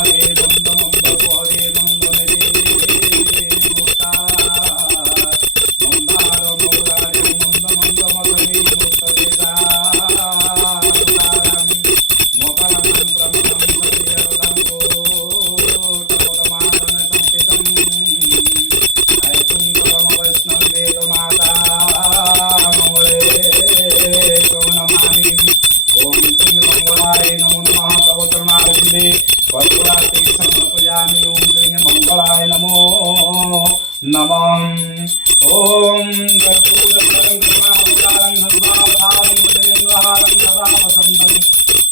हरे मंद मंद हरे मंद मेरे मुक्ता मंदार मौरारे मंद मंद मधुरी मुक्त देशारं मोकरं प्रमदं सत्यवदं कोटपदमासन संस्थितं ऐतुं वैष्णव वेद माता मंगले नमामि। ओम श्री मंगलाय नमो नमः तव चरणारविन्दे कर्पूरार्ति समर्पयामि। ओम श्री मंगलाय नमो नमः। ओम कर्पूरधरं कृपावतारं सर्वावतारं भजनेन्द्रहारं सदा वसन्तं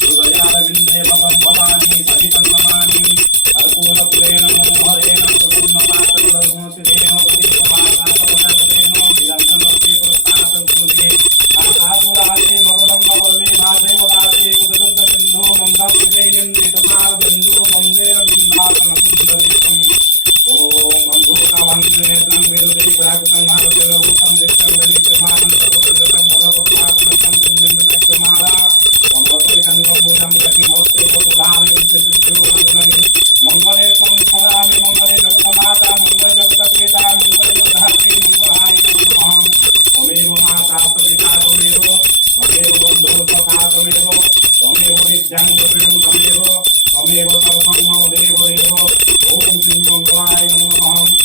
हृदयारविन्दे भवं भवानी सहितं नमामि। कर्पूरपुरेण मनोहरेण सुवर्णपात्रगुणसिरेण गतिपमाकाशवदतेन निरन्तरते पुरस्तात् आकाशुराते भगवतं नवल्ले भासे वदासे कुतदुग्ध सिन्धो मन्दकृतैनं नेतसारबिन्दु वन्देर बिन्दासन सुन्दरीकम्। ओम बन्धुकावन्त्रिनेत्रं विदुरे प्राकृतं महादेवभूतं दिष्टं दलितमानं सर्वपुत्रं बलपुत्रात्मकं पुण्येन्दुतक्षमाला सम्भवतोकं कम्बुजं गतिमोत्ते वसुधाविं सिद्धिर्वन्दनमि। मंगले त्वं स्मरामि मंगले जगन्माता मंगले जगत्पिता मंगले जगद्धात्री मंगलाय नमः। त्वमेव माता सविता त्वमेव त्वमेव बन्धुः सखा त्वमेव त्वमेव विद्यां द्रविणं त्वमेव त्वमेव सर्वं मम देवदेव। ओम श्री मंगलाय नमः।